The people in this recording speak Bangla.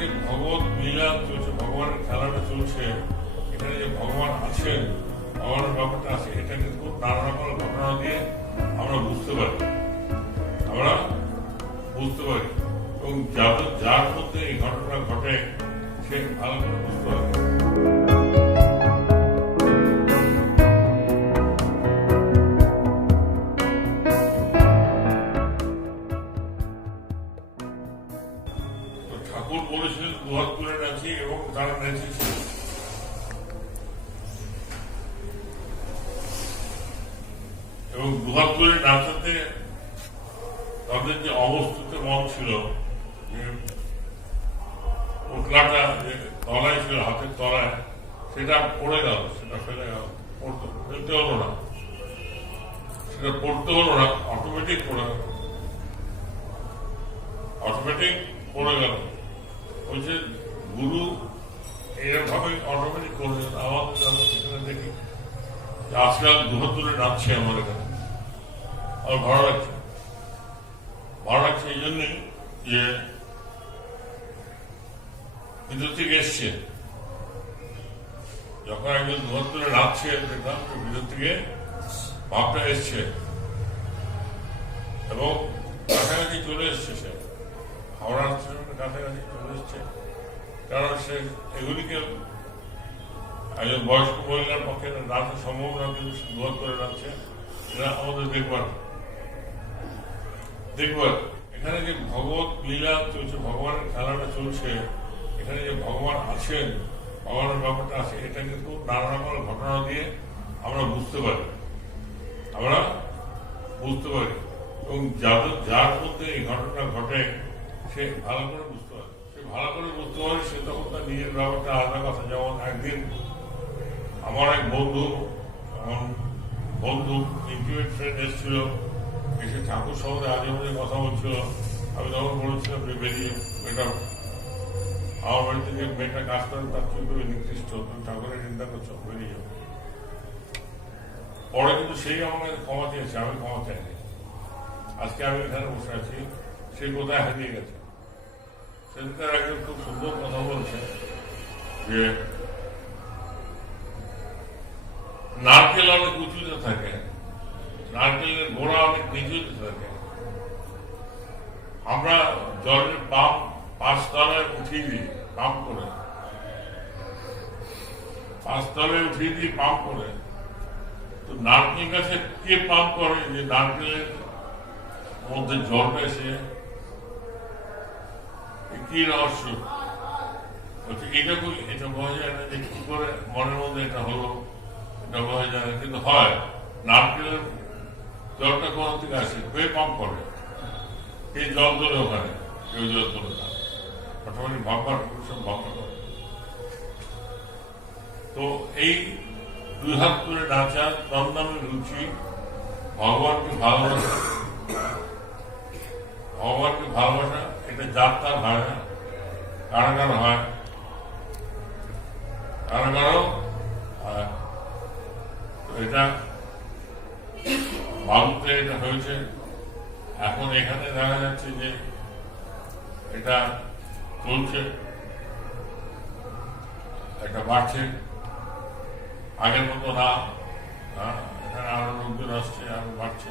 যে ভগবত লীলা চলছে, ভগবানের খেলাটা চলছে, এখানে যে ভগবান আছেন, ভগবানের ব্যাপারটা আছে, এটা কিন্তু নানা রকম ঘটনা দিয়ে আমরা বুঝতে পারি এবং যার মধ্যে এই ঘটনা ঘটে সে ভালো করে বুঝতে পারে। ঠাকুর বলেছিলেন দুহাত তুলে নাচি এবং তারা নেচেছিল। এবং দুহাত তুলে নাচাতে তাদের যে অবস্থিত মন ছিল, যে পোটলাটা যে তলায় ছিল, হাতের তলায়, সেটা পড়ে গেল, সেটা ফেলে গেল, ফেলতে হলো না, সেটা পড়তে হলো না, অটোমেটিক পড়ে গেল, বলছে গুরু এরকমভাবে অটোমেটিক করে দেন। আমাদের আমরা সেখানে দেখি আজকাল দুহাত তুলে নাচছে আমার এখানে, আমার ভালো লাগছে এই জন্যই যে ভিতর থেকে এসছে। যখন একজন দুহাত তুলে নাচছে দেখলাম ভিতর থেকে ভাবটা এসছে এবং কাছাকাছি চলে এসছে, সে হাওড়া স্টেশনের কাছাকাছি চলে এসছে। কারণ সে এগুলিকে একজন বয়স্ক মহিলার পক্ষে নাচা সম্ভব না, কিন্তু সে দুহাত করে নাচছে। এটা আমাদের দেখবার এখানে যে ভগবত লীলা চলছে, ভগবানের খেলাটা চলছে, এখানে যে ভগবান আছেন, ভগবানের ব্যাপারটা আছে, এটা কিন্তু নানা রকম ঘটনা দিয়ে আমরা বুঝতে পারি এবং যার মধ্যে এই ঘটনা ঘটে সে ভালো করে বুঝতে পারে। সে তখন তার নিজের ব্যাপারটা আলাদা কথা। যেমন একদিন আমার এক বন্ধু ইন্টিমেট ফ্রেন্ড এসেছিল, এসে ঠাকুর শহরে আজে বাজে কথা বলছিল। আমি তখন বলেছিলাম যে বেরিয়ে মেয়েটা আমার বাড়িতে যে মেয়েটা কাজ করেন তার চুল করে নির্দিষ্ট, তুমি ঠাকুরের চিন্তা করছো, বেরিয়ে যাও। পরে কিন্তু সেই আমাকে ক্ষমা চেয়েছে, আমি ক্ষমা চাইনি। আজকে আমি এখানে বসে আছি, সে কোথায় হারিয়ে গেছে। সেদিনকার একজন খুব সুন্দর কথা বলছে যে নারকেল অনেক উঁচুতে থাকে, নারকেলের গোড়া অনেক নিচুতে থাকে। আমরা জলের পাম্প 5 তলায় উঠিয়ে দিই পাম্প করে, 5 তলায় উঠিয়ে দিই পাম্প করে। তো নারকেল গাছে কে পাম্প করে যে নারকেলের মধ্যে জলটা এসে? কি রহস্য? এটা বোঝা যায় না যে কি করে মনের মধ্যে এটা হলো, এটা বোঝা যায় না, কিন্তু হয়। নারকেলের জলটা কোন থেকে আসে? কে পাম্প করে? এই জল তোলে ওখানে, কেউ জল তোলে না, অটোমেটিক ভাববার সব ভাবনা করে। তো এই দুই হাত তুলে নাচা, তন্দামের রুচি, ভগবানকে ভালোবাসা, এটা যাত্রার হয় না, কারাগার হয়, কারাগারও হয়। এটা ভারতে এটা হয়েছে। এখন এখানে দেখা যাচ্ছে যে এটা চলছে, এটা বাড়ছে, আগের মতো না। এখানে আরো লোকজন আসছে, আরো বাড়ছে।